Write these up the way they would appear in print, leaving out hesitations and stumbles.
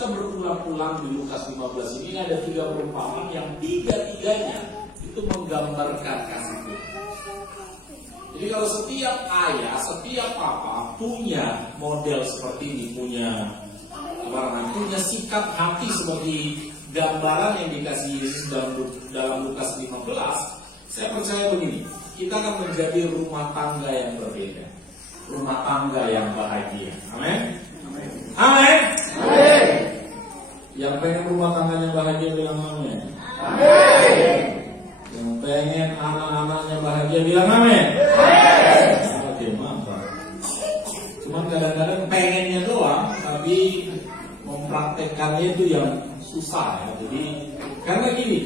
baca berulang-ulang di Lukas 15 ini ada 3 perumpamaan yang tiga-tiganya itu menggambarkan kasih Tuhan. Jadi kalau setiap ayah, setiap papa punya model seperti ini, punya sikap hati seperti gambaran yang dikasih Yesus dalam Lukas 15, saya percaya begini, kita akan menjadi rumah tangga yang berbeda, rumah tangga yang bahagia. Amin. Amin. Amin. Yang pengen rumah tangganya bahagia bilang amin. Amin. Yang pengen anak-anaknya bahagia bilang amin. Amin. Oke, mantap. Cuman kadang-kadang pengennya doang, tapi mempraktekkannya itu yang susah ya. Jadi karena gini,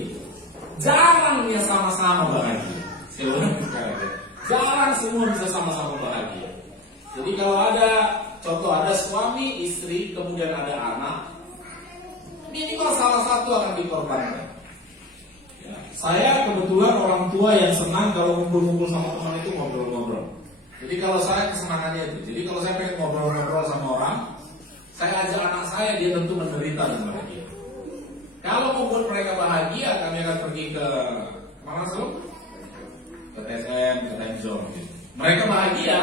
jarang ya sama-sama bahagia. Saya ulang sekali, jarang semua bisa sama-sama bahagia. Jadi kalau ada contoh, ada suami, istri, kemudian ada anak, minimal salah satu akan dikorbankan. Ya, saya kebetulan orang tua yang senang kalau ngumpul-ngumpul sama teman itu ngobrol-ngobrol. Jadi kalau saya kesenangannya itu, jadi kalau saya pengen ngobrol-ngobrol sama orang, saya ajak anak saya, dia tentu menderita dan bahagia. Kalau membuat mereka bahagia, kami akan pergi ke mana tuh? Ke TSM, ke Time Zone. Gitu. Mereka bahagia,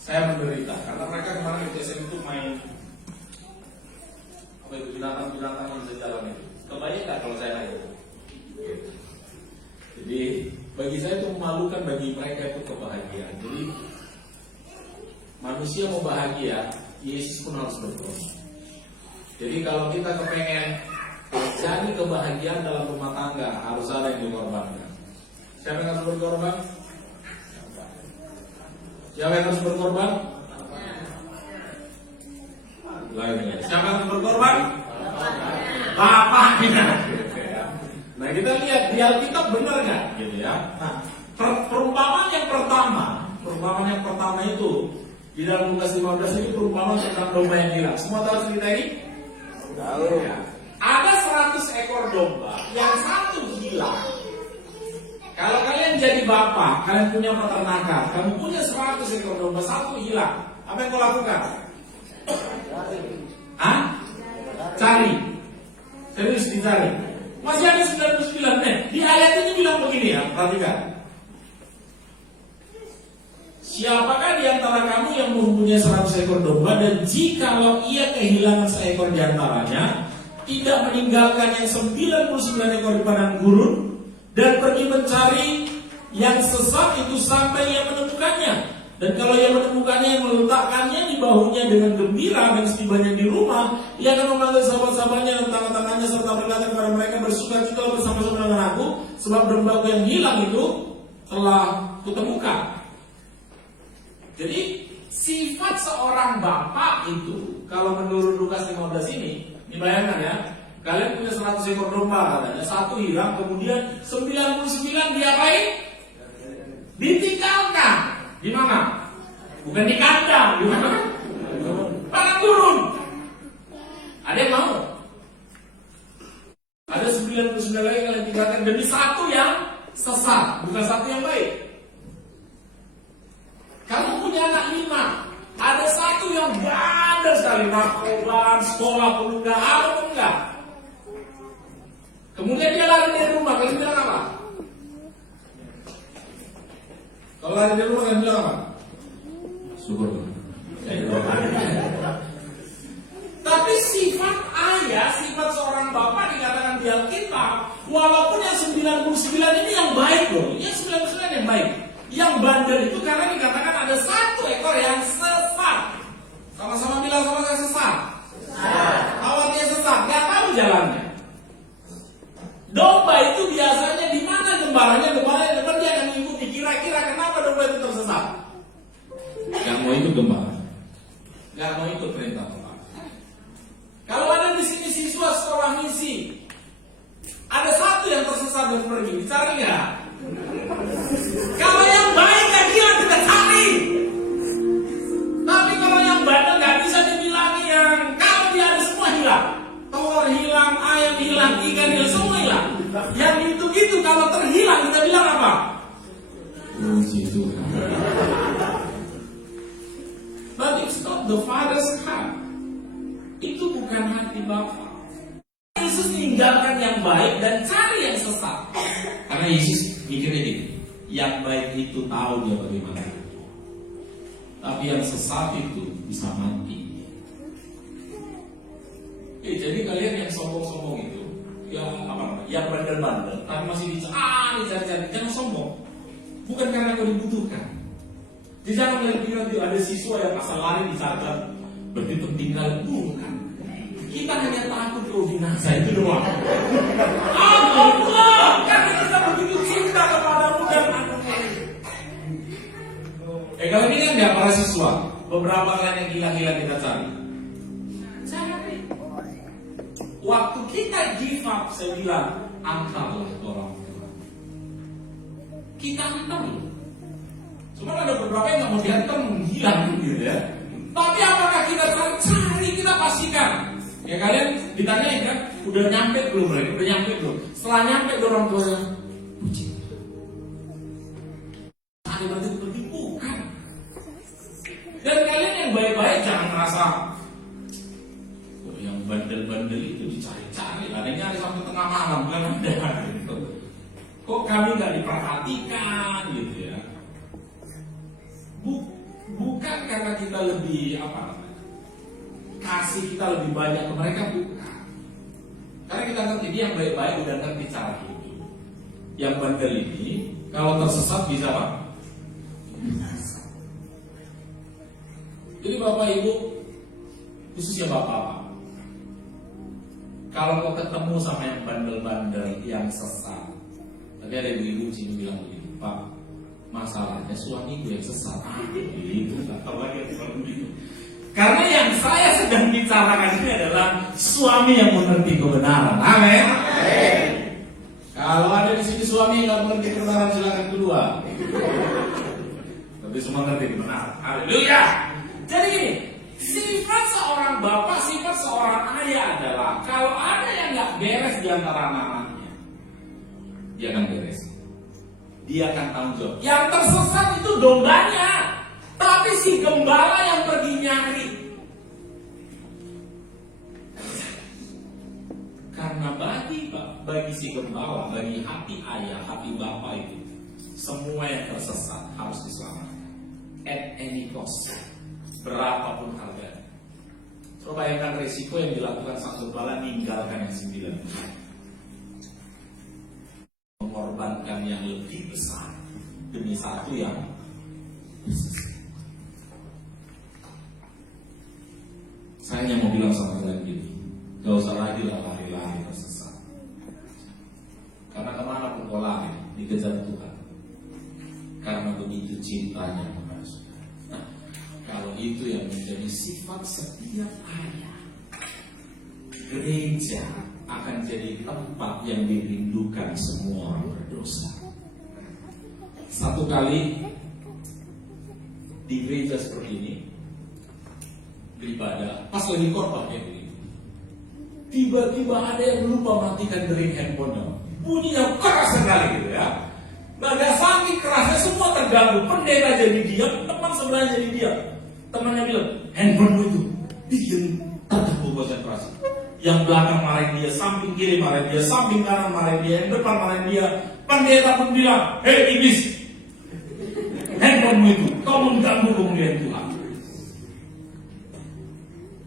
saya menderita. Karena mereka kemarin di TSM itu main apa itu, binatang-binatang yang bisa jalan itu. Kebayang nggak kalau saya naik itu? Gitu. Jadi bagi saya itu memalukan, bagi mereka itu kebahagiaan. Jadi manusia mau bahagia, Yesus pun harus berkorban. Jadi kalau kita kepengen jadi kebahagiaan dalam rumah tangga, harus ada yang dikorbankan. Siapa yang harus berkorban? Siapa yang harus berkorban? Lainnya. Siapa yang harus berkorban? Bapaknya. Nah kita lihat di Alkitab benar nggak, gitu ya? Nah, perumpamaan yang pertama itu di dalam Lukas 15 ini perumpamaan tentang domba yang hilang. Semua tahu cerita ini? Tahu. Ya. Ada 100 ekor domba, yang satu hilang. Kalau kalian jadi bapak, kalian punya peternakan, kamu punya 100 ekor domba, satu hilang. Apa yang kau lakukan? Cari. Serius dicari. Masih ada 99. Di ayat ini bilang begini ya, perhatikan. Siapakah di antara kamu yang mempunyai 100 ekor domba, dan jikalau ia kehilangan seekor di antaranya, tidak meninggalkan yang 99 ekor di padang gurun, dan pergi mencari yang sesat itu sampai ia menemukannya. Dan kalau ia menemukannya, meletakkannya di bahunya dengan gembira, dan setibanya di rumah, ia akan memanggil sahabat-sahabatnya dan tangan-tangannya serta berkata kepada mereka, bersukacita bersama-sama dengan aku, sebab dombaku yang hilang itu telah kutemukan. Jadi sifat seorang bapak itu, kalau menurut Lukas 15 ini, dibayangkan ya, kalian punya 100 ekor domba katanya, satu hilang, kemudian 99 diapain? Ditinggalkan. Di mana? Bukan di kandang, di mana? Padang gurun. Ada yang mau? Ada 99 lagi kalian tinggalkan demi satu yang sesat, bukan satu yang baik. Kamu punya anak 5, ada satu yang bandel sekali, narkoba, sekolah pun enggak, ada pun enggak. Kemudian dia lari dari rumah, kalian bilang apa? Kalau lari dari rumah, kalian bilang apa? Syukur. Tapi sifat ayah, sifat seorang bapak dikatakan di Alkitab, walaupun yang 99 ini yang baik loh, yang 99 yang baik. Yang bandel itu karena dikatakan ada satu ekor yang sesat. Sama-sama bilang sama saya sesat. Awalnya sesat, nggak tahu jalannya. Domba itu biasanya di mana gembalanya depan dia akan mengikuti. Kira-kira kenapa domba itu tersesat? Nggak mau ikut gembala, nggak mau ikut perintah Tuhan. Kalau ada di sini siswa sekolah misi, ada satu yang tersesat dan pergi, dicari nggak? Kalau yang baik kan dia kita cari. Tapi kalau yang bandel nggak bisa dibilangi, yang kalau dia ada semua hilang. Telur hilang, ayam hilang, ikan hilang, semua hilang. Yang gitu-gitu kalau terhilang kita bilang apa? Puji Tuhan. But it's not the father's heart. Itu bukan hati Bapa. Yesus meninggalkan yang baik dan cari yang sesat. Karena Yesus mikirnya gini, yang baik itu tahu dia bagaimana, tapi yang sesat itu bisa mati. Jadi kalian yang sombong-sombong itu, yang bandel-bandel, tapi masih dicari-cari, jangan sombong. Bukan karena kau dibutuhkan. Jadi jangan melihat ada siswa yang asal lari dicatat, berarti penting kali, bukan. Kita hanya takut kau binasa, itu doang. Allah, karena kita begitu cinta kepadamu dan anakmu. Kalau ini kan para siswa, beberapa kali yang gila-gila kita cari. Waktu kita give up, saya bilang, angkatlah orang tua. Kita hantam. Cuma ada beberapa yang nggak mau dihantam, hilang gitu ya. Tapi apakah kita cari, kita pastikan. Ya kalian ditanyain kan, udah nyampe belum mereka? Udah nyampe belum? Setelah nyampe orang tuanya, puji. Ada berarti bukan. Dan kalian yang baik-baik jangan merasa yang bandel-bandel itu dicari-cari, ada yang nyari sampai tengah malam kan ada gitu. Kok kami nggak diperhatikan gitu ya? Bukan karena kita lebih kasih kita lebih banyak ke mereka, bukan. Karena kita ngerti dia yang baik-baik udah ngerti cara hidup. Yang bandel ini kalau tersesat bisa apa? Jadi Bapak Ibu, khususnya Bapak, kalau mau ketemu sama yang bandel-bandel, yang sesat, tadi ada ibu-ibu sini bilang begini, Pak, masalahnya suamiku yang sesat. Itu kata lagi yang begitu. Karena yang saya sedang bicarakan ini adalah suami yang mengerti kebenaran. Amin. Kalau ada di sini suami yang nggak mengerti kebenaran, silakan keluar. Tapi semua mengerti kebenaran. Haleluya. Jadi gini, sifat seorang bapak, sifat seorang ayah adalah kalau ada yang nggak beres di antara anak-anaknya, dia akan beres. Dia akan tanggung jawab. Yang tersesat itu dombanya, tapi si gembala yang pergi nyari. Karena bagi si gembala, bagi hati ayah, hati bapak itu, semua yang tersesat harus diselamatkan at any cost, berapapun harganya. Coba bayangkan resiko yang dilakukan sang gembala meninggalkan yang 9, mengorbankan yang lebih besar demi satu yang tersesat. Saya hanya mau bilang sama kalian gini, gak usah lagi lari-lari tersesat. Karena kemana pun kau lari, dikejar Tuhan. Karena begitu cintanya kepada saudara. Nah, kalau itu yang menjadi sifat setiap ayah, gereja akan jadi tempat yang dirindukan semua orang berdosa. Satu kali di gereja seperti ini, beribadah, pas lagi khotbah kayak begini, tiba-tiba ada yang lupa matikan dering handphonenya, bunyinya keras sekali gitu ya. Baga saking kerasnya semua terganggu, pendeta jadi diam, teman sebelahnya jadi diam. Temannya bilang, handphonemu itu bikin terganggu konsentrasi. Yang belakang marahin dia, samping kiri marahin dia, samping kanan marahin dia, yang depan marahin dia. Pendeta pun bilang, hei iblis, handphonemu itu kau mengganggu kemuliaan Tuhan.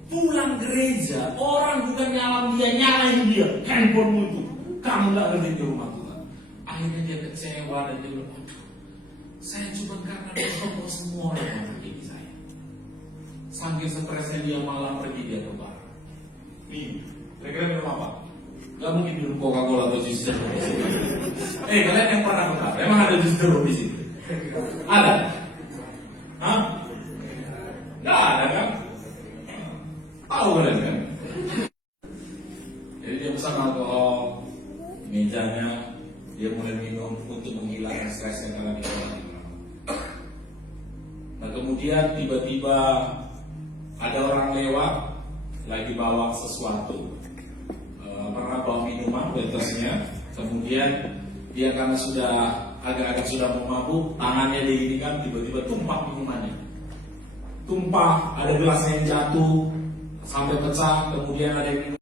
Pulang gereja, orang bukan nyalain dia, handphonemu itu kamu gak ngerti di rumah Tuhan. Akhirnya dia kecewa dan dia bilang, saya cuma karena bertemu semua orang yang begini saya. Saking stresnya dia malah pergi dia ke bar. Nih, kira-kira minum apa? Gak mungkin minum Coca-Cola atau jus jeruk. Kalian yang pernah ke bar, emang ada jus jeruk di sini? Ada? Hah? Gak ada kan? Tahu kalian kan? Jadi dia pesan alkohol, mejanya dia mulai minum untuk menghilangkan stresnya karena dia lagi. Nah kemudian tiba-tiba ada orang lewat lagi bawa sesuatu, pernah bawa minuman batasnya. Kemudian dia karena sudah agak-agak sudah mau mabuk, tangannya diginikan, tiba-tiba tumpah minumannya. Tumpah, ada gelasnya yang jatuh sampai pecah, kemudian ada yang